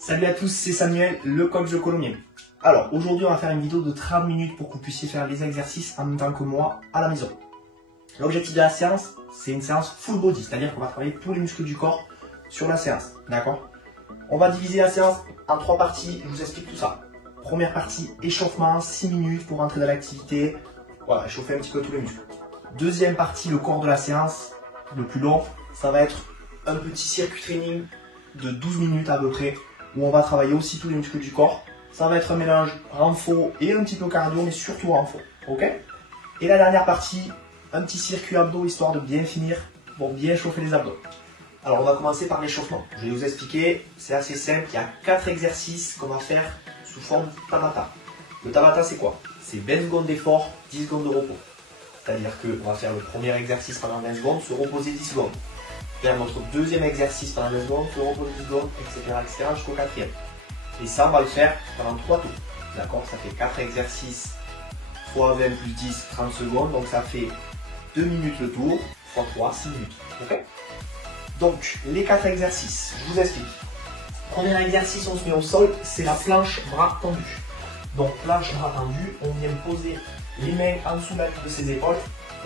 Salut à tous, c'est Samuel, le coach de Colombien. Alors, aujourd'hui, on va faire une vidéo de 30 minutes pour que vous puissiez faire les exercices en même temps que moi à la maison. L'objectif de la séance, c'est une séance full body, c'est-à-dire qu'on va travailler tous les muscles du corps sur la séance, d'accord? On va diviser la séance en 3 parties, je vous explique tout ça. Première partie, échauffement, 6 minutes pour rentrer dans l'activité, voilà, échauffer un petit peu tous les muscles. Deuxième partie, le corps de la séance, le plus long, ça va être un petit circuit training de 12 minutes à peu près, où on va travailler aussi tous les muscles du corps. Ça va être un mélange renfo et un petit peu cardio, mais surtout renfo, ok? Et la dernière partie, un petit circuit abdos, histoire de bien finir, pour bien chauffer les abdos. Alors on va commencer par l'échauffement. Je vais vous expliquer, c'est assez simple, il y a 4 exercices qu'on va faire sous forme de Tabata. Le Tabata c'est quoi? C'est 20 secondes d'effort, 10 secondes de repos. C'est-à-dire qu'on va faire le premier exercice pendant 20 secondes, se reposer 10 secondes. Faire notre deuxième exercice pendant 20 secondes, se reposer 10 secondes, etc. jusqu'au quatrième. Et ça, on va le faire pendant 3 tours. D'accord? Ça fait 4 exercices x 20 plus 10, 30 secondes. Donc ça fait 2 minutes le tour, x 3, 6 minutes. Ok? Donc, les 4 exercices, je vous explique. Premier exercice, on se met au sol, c'est la planche bras tendu. Donc, planche bras tendu, on vient poser les mains en dessous de ses épaules,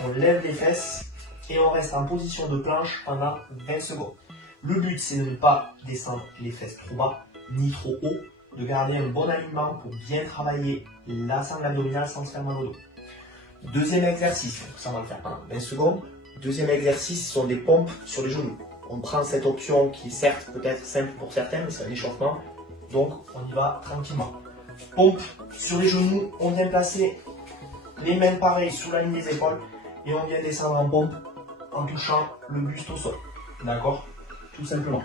on lève les fesses et on reste en position de planche pendant 20 secondes. Le but, c'est de ne pas descendre les fesses trop bas ni trop haut, de garder un bon alignement pour bien travailler la sangle abdominale sans se faire mal au dos. Deuxième exercice, ça on va le faire pendant 20 secondes. Deuxième exercice, ce sont des pompes sur les genoux. On prend cette option qui est certes peut-être simple pour certains, mais c'est un échauffement, donc on y va tranquillement. Pompe sur les genoux, on vient placer les mains pareilles sur la ligne des épaules et on vient descendre en pompe en touchant le buste au sol. D'accord? Tout simplement.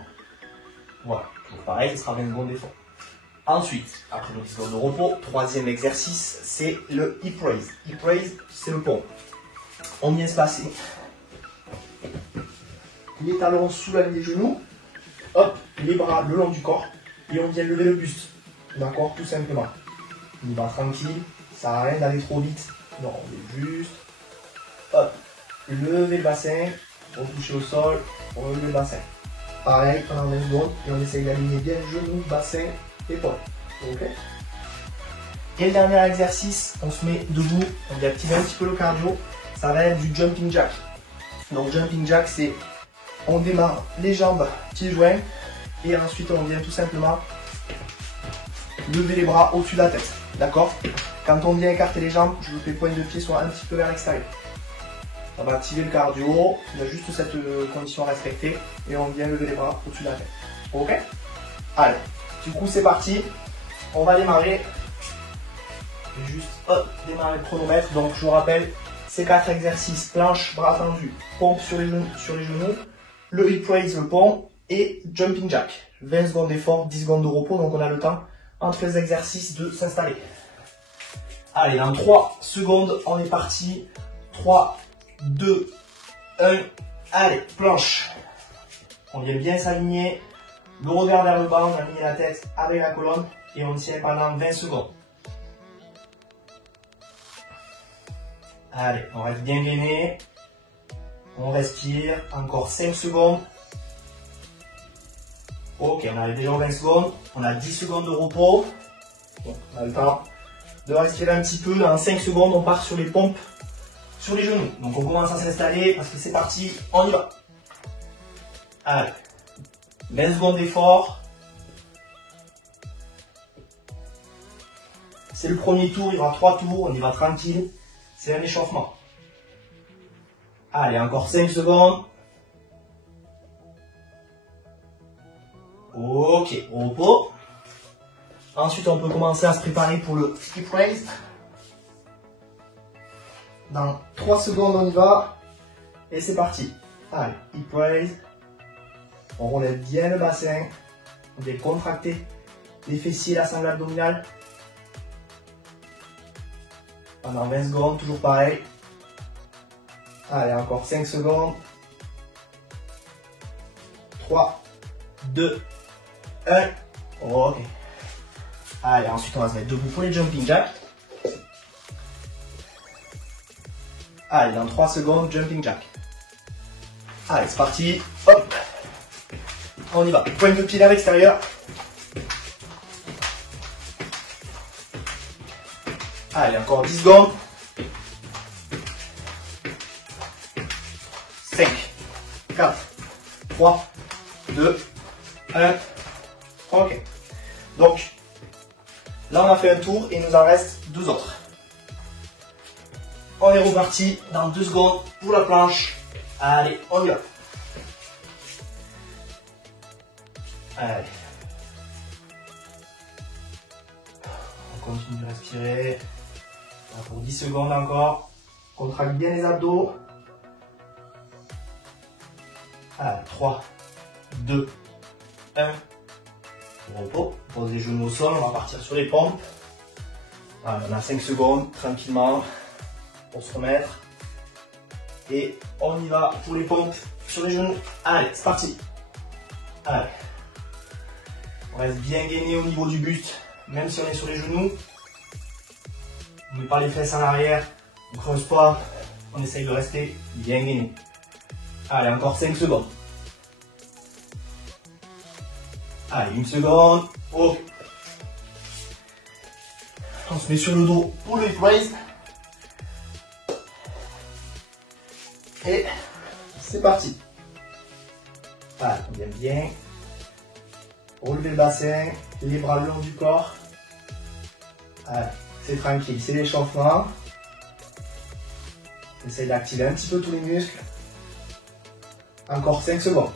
Voilà. Donc pareil, ce sera 20 secondes d'effort. Ensuite, après le 10 secondes de repos, troisième exercice, c'est le hip raise. Hip raise, c'est le pompe. On vient se placer les talons sous la ligne des genoux, hop, les bras le long du corps, et on vient lever le buste. D'accord? Tout simplement. On y va tranquille, ça sert à rien d'aller trop vite. Non, on est juste, hop, lever le bassin, retoucher au sol, relever le bassin. Pareil, pendant 20 secondes, et on essaye d'aligner bien genou, bassin, épaule. Ok? Et le dernier exercice, on se met debout, on vient activer un petit peu le cardio, ça va être du jumping jack. Donc jumping jack, c'est on démarre les jambes, pieds joints, et ensuite on vient tout simplement lever les bras au-dessus de la tête. D'accord? Quand on vient écarter les jambes, je veux que les pointes de pied soient un petit peu vers l'extérieur. Ça va activer le cardio, il y a juste cette condition à respecter et on vient lever les bras au-dessus de la tête. Ok? Allez, du coup c'est parti, on va démarrer. Juste hop, démarrer le chronomètre. Donc je vous rappelle, ces 4 exercices, planche, bras tendus, pompe sur les genoux, le hip raise, le pont et jumping jack. 20 secondes d'effort, 10 secondes de repos, donc on a le temps entre les exercices de s'installer. Allez, dans 3 secondes, on est parti. 3, 2, 1, allez, planche. On vient bien s'aligner, le revers vers le bas, on aligne la tête avec la colonne et on tient pendant 20 secondes. Allez, on reste bien gainé, on respire, encore 5 secondes. Ok, on arrive déjà aux 20 secondes, on a 10 secondes de repos. Bon, on a le temps de respirer un petit peu, dans 5 secondes on part sur les pompes sur les genoux. Donc on commence à s'installer parce que c'est parti, on y va. Allez, 20 secondes d'effort. C'est le premier tour, il y aura 3 tours, on y va tranquille. C'est un échauffement. Allez, encore 5 secondes. Ok, repos. Ensuite, on peut commencer à se préparer pour le hip raise. Dans 3 secondes, on y va. Et c'est parti. Allez, hip raise. On relève bien le bassin. On vient contracter les fessiers, la sangle abdominale. Pendant 20 secondes, toujours pareil. Allez, encore 5 secondes. 3, 2, 1. Ok. Allez, ensuite on va se mettre debout pour les jumping jacks. Allez, dans 3 secondes, jumping jack. Allez, c'est parti. Hop. On y va. Pointe de pied vers l'extérieur. Allez, encore 10 secondes. 5, 4, 3, 2, 1. Ok. Donc, là on a fait un tour et il nous en reste 2 autres. On est reparti dans 2 secondes pour la planche. Allez, on y va. Allez. On continue de respirer. Pour 10 secondes encore. Contracte bien les abdos. Allez, 3, 2, 1. Repos. Pose les genoux au sol. On va partir sur les pompes. Allez, on a 5 secondes tranquillement pour se remettre. Et on y va pour les pompes sur les genoux. Allez, c'est parti. Allez. On reste bien gainé au niveau du buste, même si on est sur les genoux. On ne met pas les fesses en arrière, on ne creuse pas, on essaye de rester bien gainé. Allez, encore 5 secondes. Allez, 1 seconde. Oh. On se met sur le dos pour le hip raise. Et c'est parti. Allez, on vient bien. Relevez le bassin, les bras le long du corps. Allez, c'est tranquille, c'est l'échauffement. Essayez d'activer un petit peu tous les muscles. Encore 5 secondes.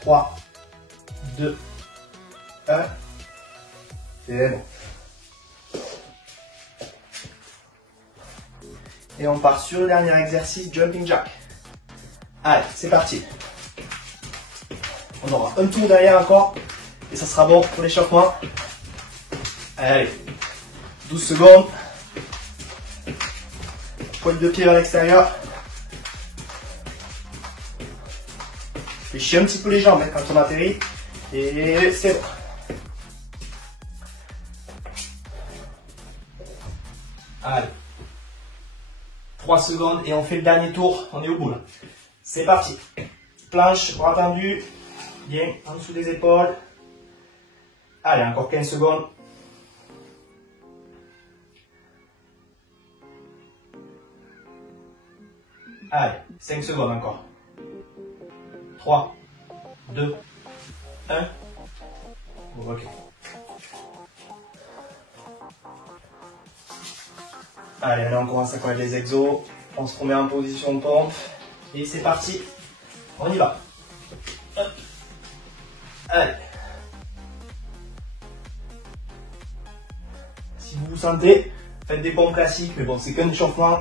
3, 2, 1. C'est bon. Et on part sur le dernier exercice, jumping jack. Allez, c'est parti. On aura un tour derrière encore et ça sera bon pour l'échauffement. Allez, 12 secondes. Pointe de pied vers l'extérieur. Fléchis un petit peu les jambes quand on atterrit. Et c'est bon. Allez. 3 secondes et on fait le dernier tour. On est au bout là. C'est parti. Planche, bras tendus. Bien, en dessous des épaules. Allez, encore 15 secondes. Allez, 5 secondes encore. 3, 2, 1. Ok. Allez, là on commence à connaître les exos. On se remet en position de pompe. Et c'est parti. On y va. Hop. Allez. Si vous vous sentez, faites des pompes classiques, mais bon, c'est qu'un échauffement.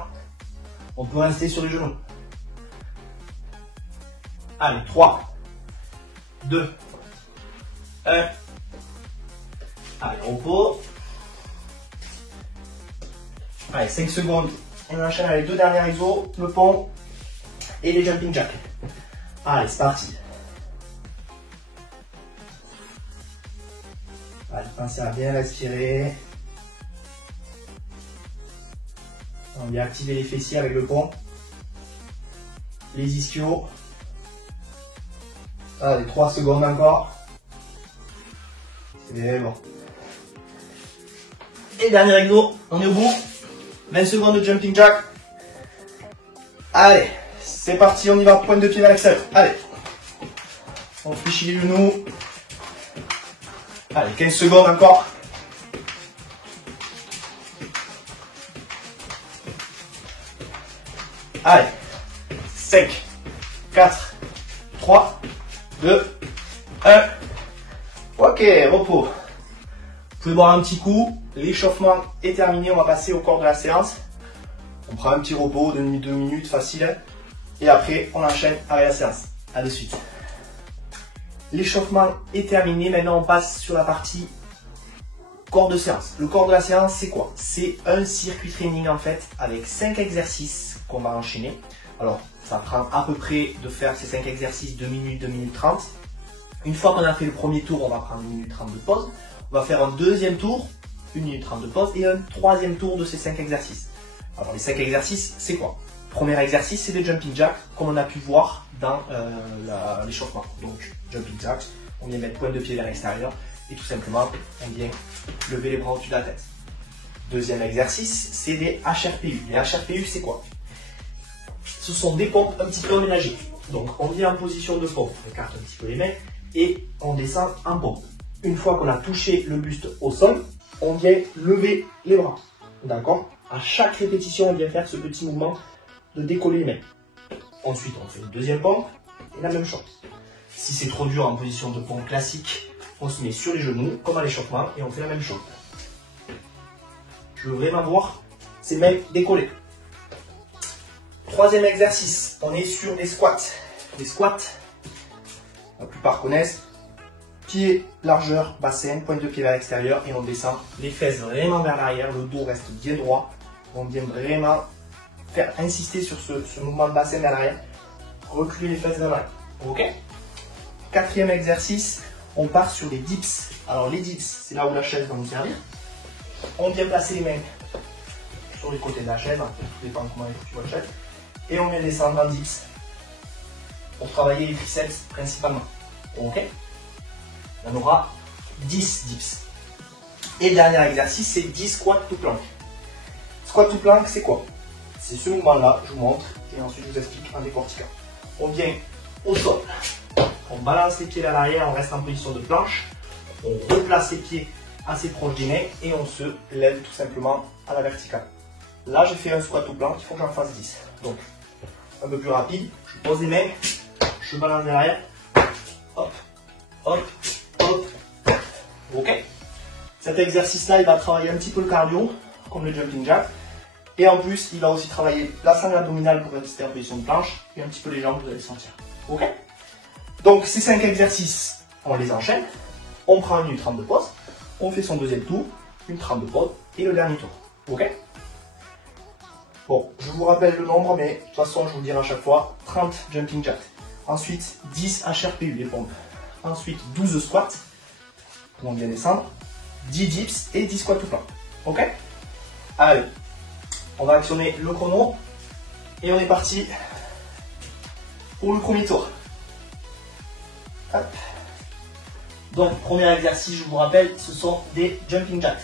On peut rester sur les genoux. Allez, 3, 2, 1. Allez, repos. Allez, 5 secondes. On enchaîne avec les 2 derniers exos, le pont et les jumping jacks. Allez, c'est parti. Allez, pensez à bien respirer. On vient activer les fessiers avec le pont. Les ischios. Allez, 3 secondes encore. C'est bon. Et dernier exo, on est au bout. 20 secondes de jumping jack. Allez, c'est parti, on y va, pointe de pied vers l'extérieur. Allez. On fléchit les genoux. Allez, 15 secondes encore. Allez, 5, 4, 3, 2, 1. Ok, repos. Vous pouvez boire un petit coup. L'échauffement est terminé, on va passer au corps de la séance. On prend un petit repos de 2 minutes, facile. Et après, on enchaîne avec la séance. A de suite. L'échauffement est terminé, maintenant on passe sur la partie corps de séance. Le corps de la séance, c'est quoi? C'est un circuit training en fait, avec 5 exercices qu'on va enchaîner. Alors, ça prend à peu près de faire ces 5 exercices 2 minutes, 2 minutes 30. Une fois qu'on a fait le premier tour, on va prendre 1 minute 30 de pause. On va faire un deuxième tour, 1 minute 30 de pause, et un troisième tour de ces 5 exercices. Alors les 5 exercices, c'est quoi? Premier exercice, c'est des jumping jacks, comme on a pu voir dans l'échauffement. Donc jumping jacks, on vient mettre pointe de pied vers l'extérieur, et tout simplement, on vient lever les bras au-dessus de la tête. Deuxième exercice, c'est des HRPU. Les HRPU, c'est quoi? Ce sont des pompes un petit peu aménagées. Donc, on vient en position de pompe, on écarte un petit peu les mains et on descend en pompe. Une fois qu'on a touché le buste au sol, on vient lever les bras. D'accord? À chaque répétition, on vient faire ce petit mouvement de décoller les mains. Ensuite, on fait une deuxième pompe et la même chose. Si c'est trop dur en position de pompe classique, on se met sur les genoux, comme à l'échauffement, et on fait la même chose. Je veux vraiment voir ces mains décoller. Troisième exercice, on est sur des squats. Les squats, la plupart connaissent, pied, largeur, bassin, pointe de pied vers l'extérieur et on descend les fesses vraiment vers l'arrière, le dos reste bien droit. On vient vraiment faire insister sur ce mouvement de bassin vers l'arrière, reculer les fesses vers l'arrière. Ok? Quatrième exercice, on part sur les dips. Alors les dips, c'est là où la chaise va nous servir. On vient placer les mains sur les côtés de la chaise, tout dépend de comment est foutu votre chaise. Et on vient descendre en dips pour travailler les triceps principalement. Ok? On aura 10 dips. Et le dernier exercice, c'est 10 squats to plank. Squat to plank, c'est quoi? C'est ce mouvement-là, je vous montre, et ensuite je vous explique en décortiquant. On vient au sol, on balance les pieds vers l'arrière, on reste en position de planche, on replace les pieds assez proches des mains et on se lève tout simplement à la verticale. Là, j'ai fait un squat to plank, il faut que j'en fasse 10. Donc, un peu plus rapide, je pose les mains, je balance vers l'arrière, hop, hop, hop, ok. Cet exercice-là, il va travailler un petit peu le cardio, comme le jumping jack. Et en plus, il va aussi travailler la sangle abdominale pour rester en position de planche et un petit peu les jambes, vous allez sentir. Ok? Donc, ces 5 exercices, on les enchaîne. On prend 1 minute 30 de pause. On fait son deuxième tour, une 30 de pause et le dernier tour. Ok? Bon, je vous rappelle le nombre, mais de toute façon, je vous le dirai à chaque fois. 30 jumping jacks. Ensuite, 10 HRPU, les pompes. Ensuite, 12 squats. On vient descendre. 10 dips et 10 squats tout plein. Ok? Allez, on va actionner le chrono et on est parti pour le premier tour. Hop. Donc, premier exercice, je vous rappelle, ce sont des jumping jacks.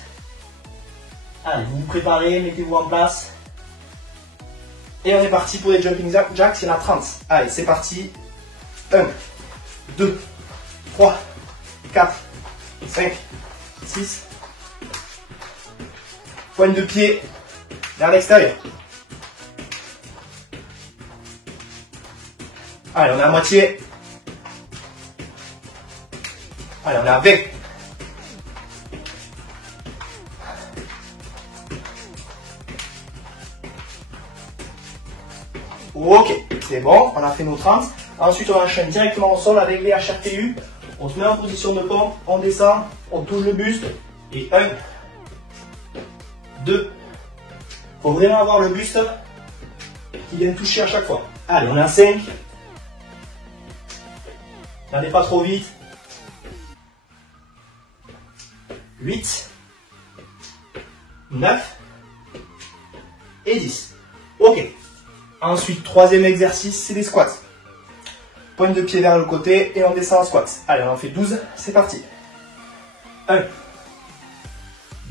Allez, vous vous préparez, mettez-vous en place. Et on est parti pour les jumping jacks, il y en a 30. Allez, c'est parti. 1, 2, 3, 4, 5, 6. Pointe de pied vers l'extérieur. Allez, on est à moitié. Allez, on est à 20. Ok, c'est bon, on a fait nos 30. Ensuite, on enchaîne directement au sol avec les HRPU. On se met en position de pompe, on descend, on touche le buste. Et 1, 2. Il faut vraiment avoir le buste qui vient toucher à chaque fois. Allez, on est à 5. N'allez pas trop vite. 8, 9 et 10. Ok. Ensuite, troisième exercice, c'est les squats. Pointe de pied vers le côté et on descend en squat. Allez, on en fait 12. C'est parti. 1,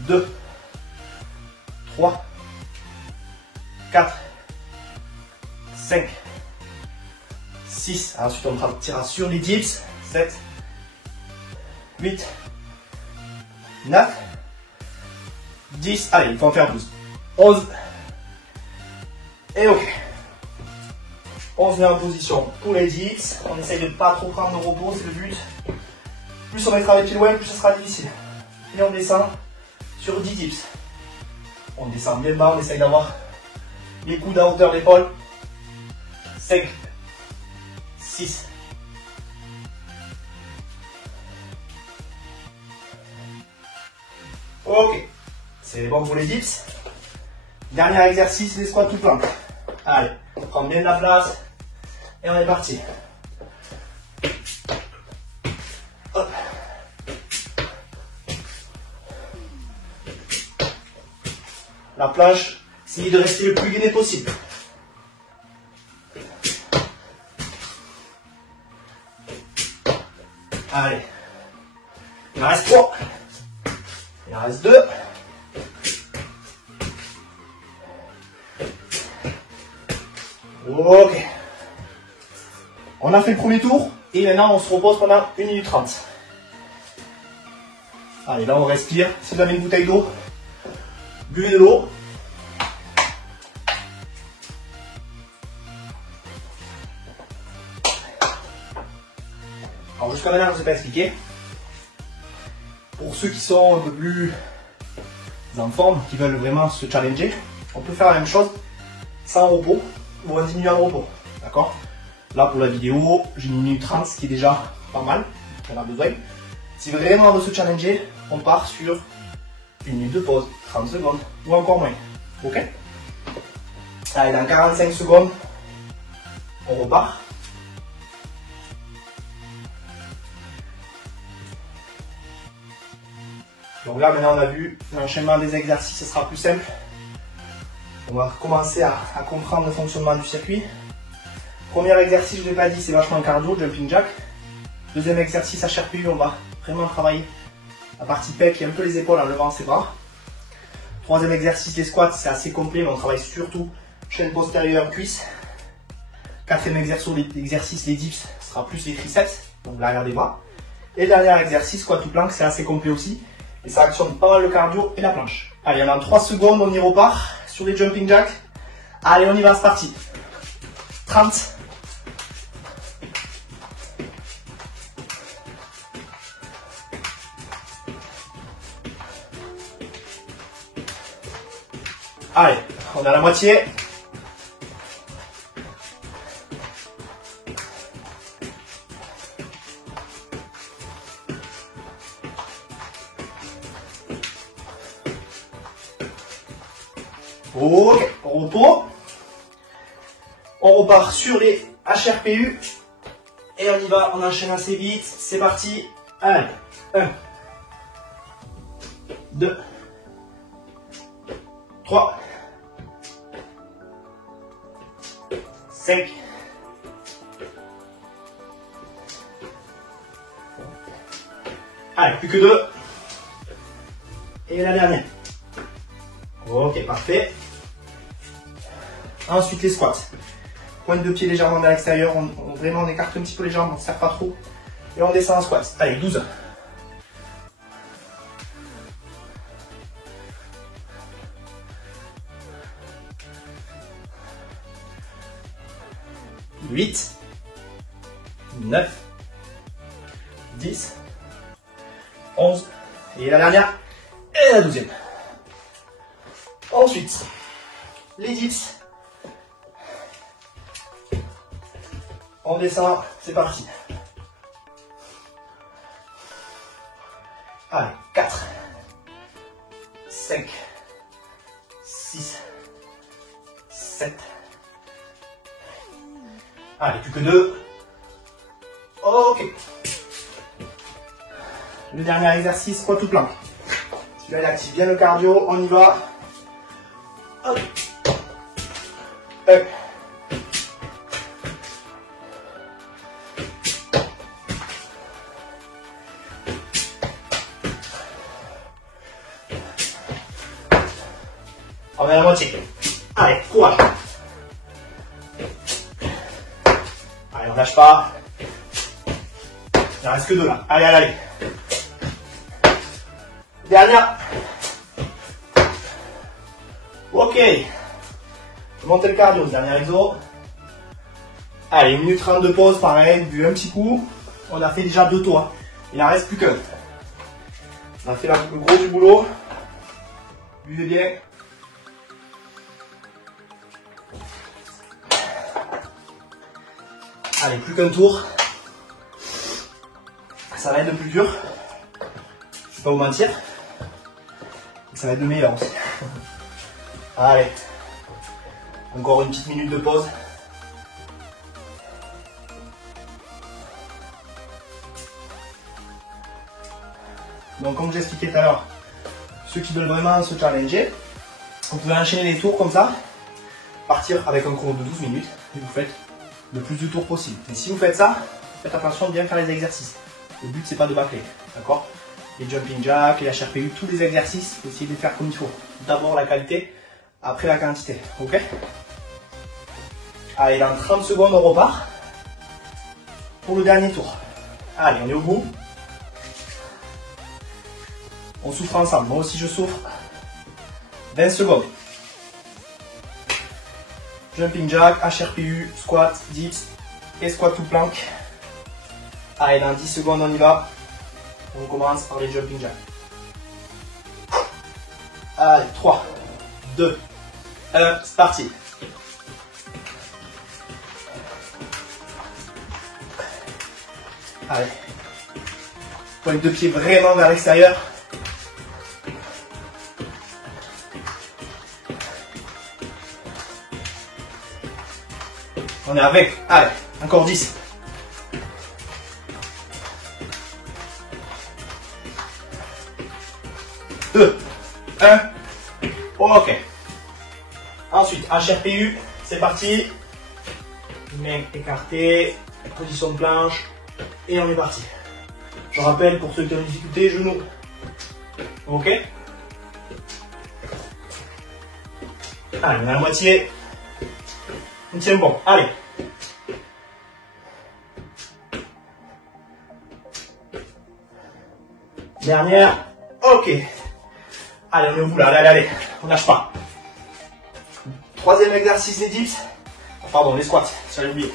2, 3, 4, 5, 6. Ensuite, on partira sur les dips. 7, 8, 9, 10. Allez, il faut en faire 12. 11. Et ok. On se met en position pour les dips. On essaye de ne pas trop prendre de repos, c'est le but. Plus on mettra les pieds loin, plus ce sera difficile. Et on descend sur 10 dips. On descend bien bas, on essaye d'avoir les coudes à hauteur d'épaule. 5, 6, 7. Ok, c'est bon pour les dips. Dernier exercice, les squats tout plank. Allez, on prend bien de la place et on est parti. Hop. La planche, essayez de rester le plus gainé possible. Allez, il en reste 3. Il en reste 2. Ok. On a fait le premier tour et maintenant on se repose pendant 1 minute 30. Allez, là on respire. Si vous avez une bouteille d'eau, buvez de l'eau. Alors jusqu'à maintenant je ne vous ai pas expliqué. Pour ceux qui sont un peu plus en forme, qui veulent vraiment se challenger, on peut faire la même chose sans repos ou en diminuant le repos. D'accord? Là pour la vidéo, j'ai mis 1 minute 30, ce qui est déjà pas mal, on a besoin. Si vraiment on veut se challenger, on part sur 1 minute de pause, 30 secondes ou encore moins. Ok? Allez, dans 45 secondes, on repart. Donc là maintenant on a vu l'enchaînement des exercices, ce sera plus simple. On va commencer à comprendre le fonctionnement du circuit. Premier exercice, je ne l'ai pas dit, c'est vachement cardio, jumping jack. Deuxième exercice HRPU, on va vraiment travailler la partie pec et un peu les épaules en levant ses bras. Troisième exercice, les squats, c'est assez complet, mais on travaille surtout chaîne postérieure, cuisse. Quatrième exercice, les dips, ce sera plus les triceps, donc l'arrière des bras. Et dernier exercice, squat ou plank, c'est assez complet aussi. Et ça actionne pas mal le cardio et la planche. Allez, en 3 secondes, on y repart sur les jumping jacks. Allez, on y va, c'est parti. 30. Allez, on est à la moitié. Ok, on repos. On repart sur les HRPU. Et on y va, on enchaîne assez vite. C'est parti. Allez, 1, 2, 3, 5, 'Allez, plus que 2. Et la dernière. Ok, parfait. Ensuite les squats. Pointe de pied légèrement vers l'extérieur. Vraiment on écarte un petit peu les jambes, on ne serre pas trop. Et on descend en squat. Allez, 12. 8, 9, 10, 11, et la dernière, et la 12e. Ensuite, les dips. On descend, c'est parti. Allez, 4, 5, 6, 7. Allez, plus que 2. Ok. Le dernier exercice, squat ou plank. Celui-là, il active bien le cardio. On y va. Hop. Hop. On est à la moitié. Allez, courage. Allez, on lâche pas. Il en reste que 2 là. Allez, allez, allez. Dernière. Ok. Montez le cardio, dernier exo. Allez, 1 minute 30 de pause, pareil, bu un petit coup. On a fait déjà 2 tours. Hein. Il en reste plus qu'un. On a fait le gros du boulot. Buvez bien. Allez, plus qu'un tour. Ça va être le plus dur. Je vais pas vous mentir. Ça va être le meilleur aussi. Allez. Encore une petite minute de pause. Donc comme je l'expliquais tout à l'heure, ceux qui veulent vraiment se challenger, vous pouvez enchaîner les tours comme ça, partir avec un chrono de 12 minutes et vous faites le plus de tours possible. Et si vous faites ça, faites attention de bien faire les exercices. Le but c'est pas de bâcler, d'accord? Les jumping jacks, les HRPU, tous les exercices, essayez de les faire comme il faut. D'abord la qualité, après la quantité, ok? Allez, dans 30 secondes, on repart pour le dernier tour. Allez, on est au bout. On souffre ensemble. Moi aussi, je souffre. 20 secondes. Jumping jack, HRPU, squat, dips et squat to plank. Allez, dans 10 secondes, on y va. On commence par les jumping jack. Allez, 3, 2, 1, c'est parti. Allez. Pointe de pied vraiment vers l'extérieur. On est avec. Allez, encore 10. 2, 1. Ok. Ensuite, HRPU, c'est parti. Main écartée, position de planche. Et on est parti. Je rappelle, pour ceux qui ont une difficulté, genoux. Ok. Allez, on est à la moitié. On tient bon. Allez. Dernière. Ok. Allez, on est au bout là. Allez, allez, allez. On lâche pas. Troisième exercice des dips. Pardon, les squats. Ça j'ai oublié.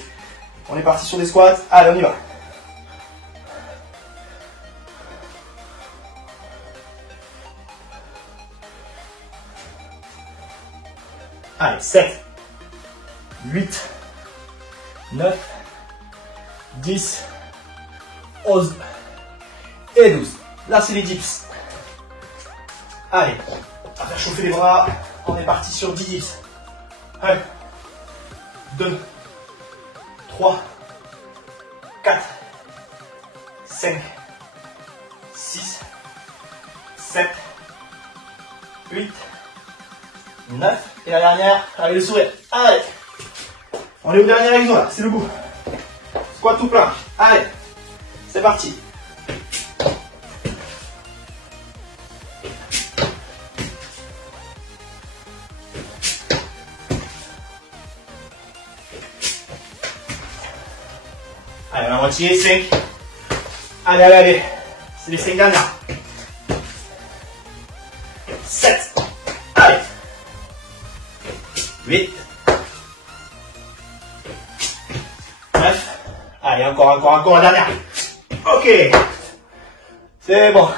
On est parti sur les squats. Allez, on y va. Allez, 7, 8, 9, 10, 11 et 12. Là, c'est les dips. Allez, on va faire chauffer les bras. On est parti sur 10 dips. 1, 2, 3, 4, 5, 6, 7, 8, 9. Et la dernière, avec le sourire. Allez. On est au dernier exo là, c'est le bout. Squat tout plein. Allez. C'est parti. Allez, la moitié, 5. Allez, allez, allez. C'est les 5 dernières. 7. Allez. 8. 9. Allez, encore, la dernière. Ok. C'est bon.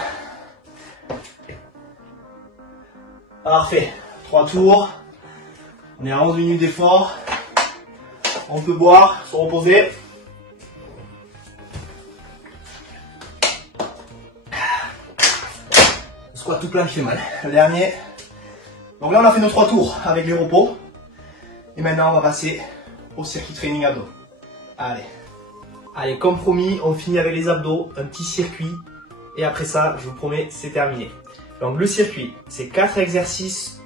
Parfait. 3 tours. On est à 11 minutes d'effort. On peut boire, se reposer. Squat tout plein qui fait mal. Le dernier. Donc là, on a fait nos 3 tours avec les repos. Et maintenant, on va passer au circuit training abdos. Allez. Allez, comme promis, on finit avec les abdos, un petit circuit. Et après ça, je vous promets, c'est terminé. Donc le circuit, c'est 4 exercices,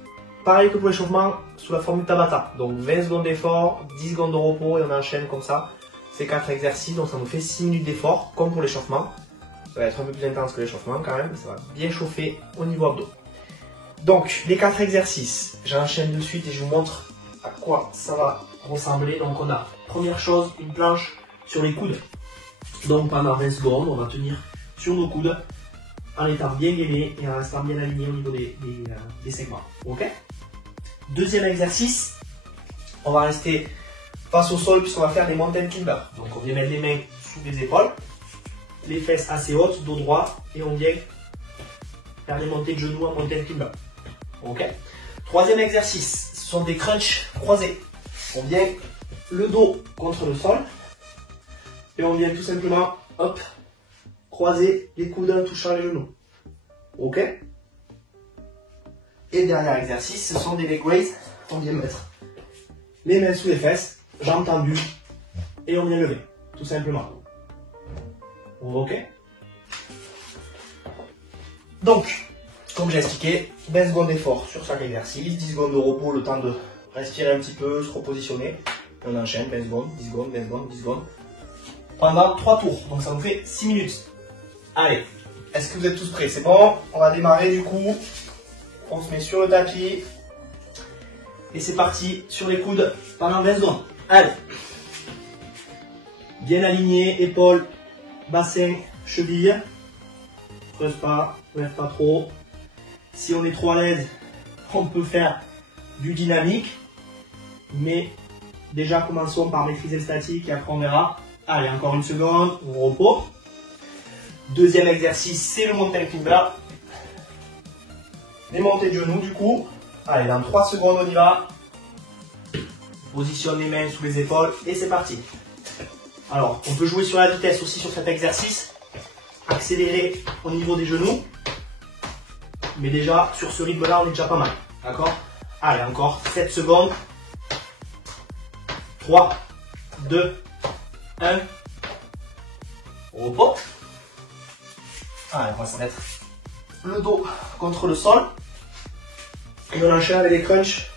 pareil que pour l'échauffement, sous la forme du Tabata. Donc 20 secondes d'effort, 10 secondes de repos et on enchaîne comme ça. C'est 4 exercices, donc ça nous fait 6 minutes d'effort, comme pour l'échauffement. Ça va être un peu plus intense que l'échauffement quand même, ça va bien chauffer au niveau abdos. Donc les 4 exercices, j'enchaîne de suite et je vous montre à quoi ça va ressembler. Donc on a, première chose, une planche sur les coudes. Donc pendant 20 secondes, on va tenir sur nos coudes en étant bien gainés et en restant bien alignés au niveau des segments. Ok. Deuxième exercice, on va rester face au sol puisqu'on va faire des mountain climbers. Donc on vient mettre les mains sous les épaules, les fesses assez hautes, dos droit, et on vient faire des montées de genoux en mountain climber. Ok. Troisième exercice, ce sont des crunchs croisés. On vient le dos contre le sol et on vient tout simplement, hop, croiser les coudes en touchant les genoux. Ok. Et le dernier exercice, ce sont des leg raises. On vient mettre les mains sous les fesses, jambes tendues, et on vient lever, tout simplement. Ok. Donc, comme j'ai expliqué, 20 secondes d'effort sur chaque exercice, 10 secondes de repos, le temps de respirer un petit peu, se repositionner. Et on enchaîne 20 secondes, 10 secondes, 20 secondes, 10 secondes. Pendant 3 tours, donc ça nous fait 6 minutes. Allez, est-ce que vous êtes tous prêts? C'est bon, on va démarrer du coup. On se met sur le tapis. Et c'est parti sur les coudes pendant 20 secondes. Allez. Bien aligné, épaules, bassin, cheville. Creuse pas, lève pas trop. Si on est trop à l'aise, on peut faire du dynamique. Mais déjà, commençons par maîtriser le statique et après on verra. Allez, encore une seconde, on repos. Deuxième exercice, c'est le mountain climber. Les montées de genoux du coup. Allez, dans 3 secondes, on y va. Positionne les mains sous les épaules et c'est parti. Alors, on peut jouer sur la vitesse aussi sur cet exercice. Accélérer au niveau des genoux. Mais déjà, sur ce rythme-là, on est déjà pas mal. D'accord? Allez, encore 7 secondes. 3, 2, 1. Repos. Allez, on va se mettre le dos contre le sol. Et on enchaîne avec les crunchs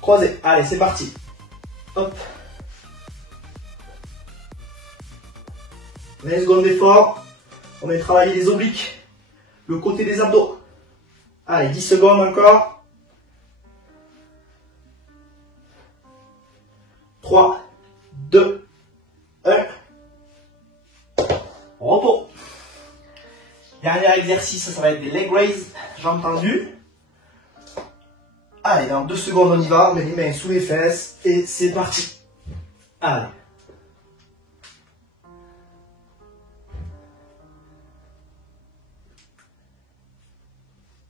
croisés. Allez, c'est parti. Hop. 20 secondes d'effort. On va travailler les obliques. Le côté des abdos. Allez, 10 secondes encore. 3, 2, 1. Repos. Dernier exercice, ça va être des leg raises, jambes tendues. Allez, dans 2 secondes, on y va. On met les mains sous les fesses et c'est parti. Allez.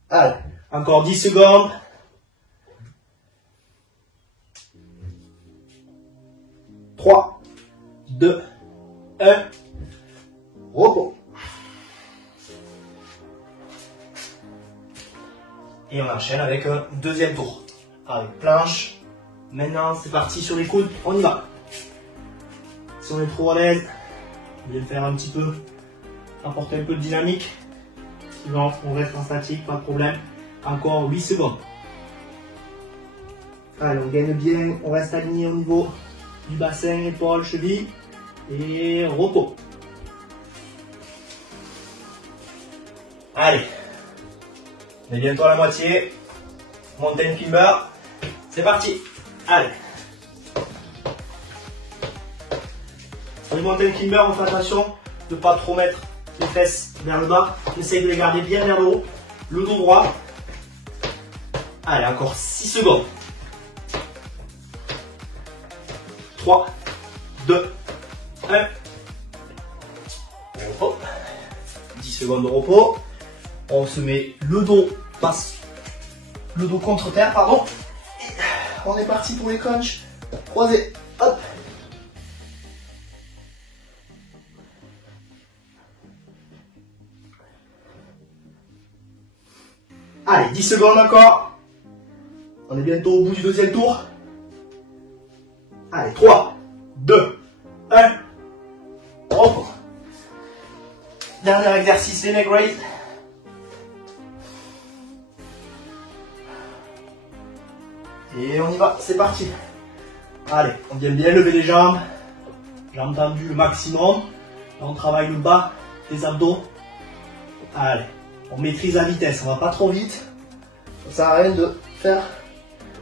Allez, encore 10 secondes. 3, 2, 1. Repos. Et on enchaîne avec un deuxième tour. Allez, planche. Maintenant, c'est parti sur les coudes. On y va. Si on est trop à l'aise, on vient faire un petit peu, apporter un peu de dynamique. Sinon, on reste en statique, pas de problème. Encore 8 secondes. Allez, on gagne bien, on reste aligné au niveau du bassin, épaules, cheville. Et repos. Allez. On est bientôt à la moitié. Mountain climber. C'est parti. Allez. Sur les mountain climber, on fait attention de ne pas trop mettre les fesses vers le bas. On essaye de les garder bien vers le haut. Le dos droit. Allez, encore 6 secondes. 3, 2, 1. Repos. 10 secondes de repos. On se met le dos contre terre, pardon. Et on est parti pour les crunchs. Croisés. Hop. Allez, 10 secondes encore. On est bientôt au bout du deuxième tour. Allez, 3, 2, 1. Repos. Dernier exercice, les leg raises. Et on y va, c'est parti. Allez, on vient bien lever les jambes. Jambes tendues le maximum. Là, on travaille le bas des abdos. Allez, on maîtrise la vitesse, on va pas trop vite. Ça sert à rien de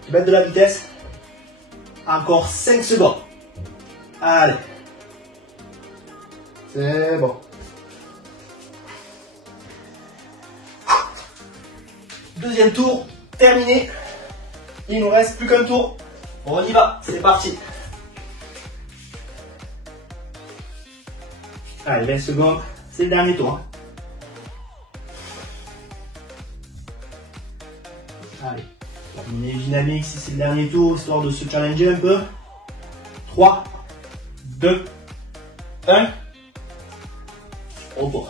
mettre de la vitesse. Encore 5 secondes. Allez. C'est bon. Deuxième tour, terminé. Il nous reste plus qu'un tour. On y va, c'est parti. Allez, 20 secondes, c'est le dernier tour. Allez, terminer dynamique si c'est le dernier tour, histoire de se challenger un peu. 3, 2, 1. Repos.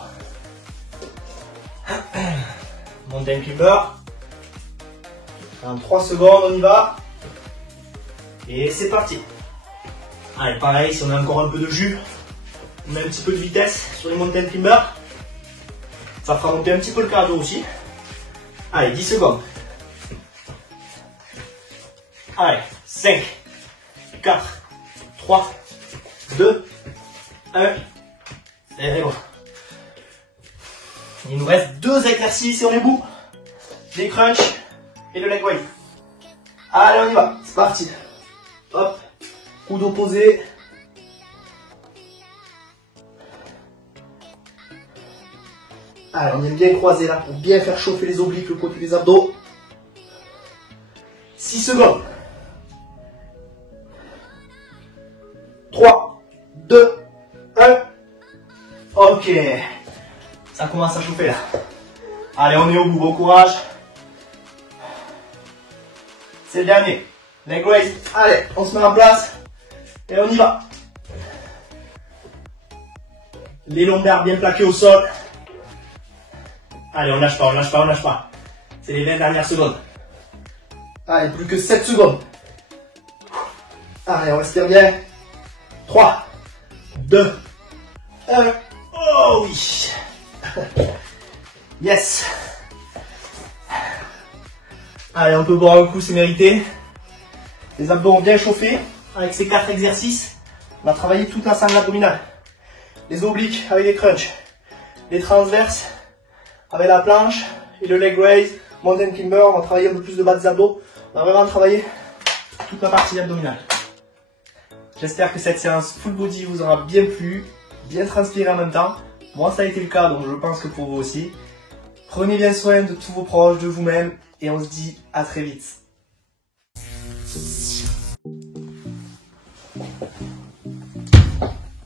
Mountain climber. Dans 3 secondes, on y va. Et c'est parti. Allez, pareil, si on a encore un peu de jus, on met un petit peu de vitesse sur les mountain climber. Ça fera monter un petit peu le cardio aussi. Allez, 10 secondes. Allez, 5, 4, 3, 2, 1. C'est bon. Il nous reste 2 exercices et on est bout. Les crunchs et le leg weight. Allez, on y va. C'est parti. Hop. Coude opposé. Allez, on aime bien croiser là pour bien faire chauffer les obliques, le côté des abdos. 6 secondes. 3, 2, 1. Ok. Ça commence à chauffer là. Allez, on est au bout, bon courage. C'est le dernier. Leg raise. Allez, on se met en place. Et on y va. Les lombaires bien plaqués au sol. Allez, on lâche pas, on lâche pas, on lâche pas. C'est les 20 dernières secondes. Allez, plus que 7 secondes. Allez, on respire bien. 3, 2, 1. Oh oui. Yes. Allez, on peut boire un coup, c'est mérité. Les abdos ont bien chauffé. Avec ces 4 exercices, on va travailler toute la sangle abdominale. Les obliques avec les crunchs. Les transverses avec la planche et le leg raise, mountain climber. On va travailler un peu plus de bas des abdos. On va vraiment travailler toute la partie abdominale. J'espère que cette séance full body vous aura bien plu, bien transpiré en même temps. Moi, ça a été le cas, donc je pense que pour vous aussi. Prenez bien soin de tous vos proches, de vous-même, et on se dit à très vite.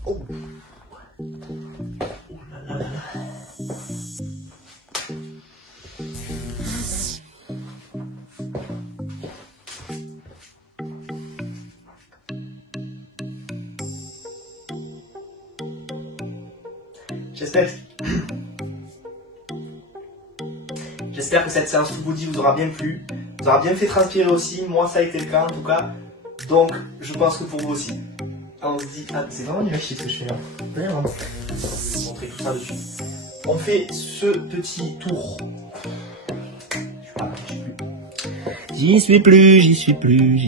Oh. J'espère que cette séance full body vous aura bien plu, vous aura bien fait transpirer aussi. Moi, ça a été le cas en tout cas. Donc, je pense que pour vous aussi. On se dit, ah, c'est vraiment du mec ce que je fais là. Vraiment. Je vais vous montrer tout ça dessus. On fait ce petit tour. J'y suis plus, j'y suis plus.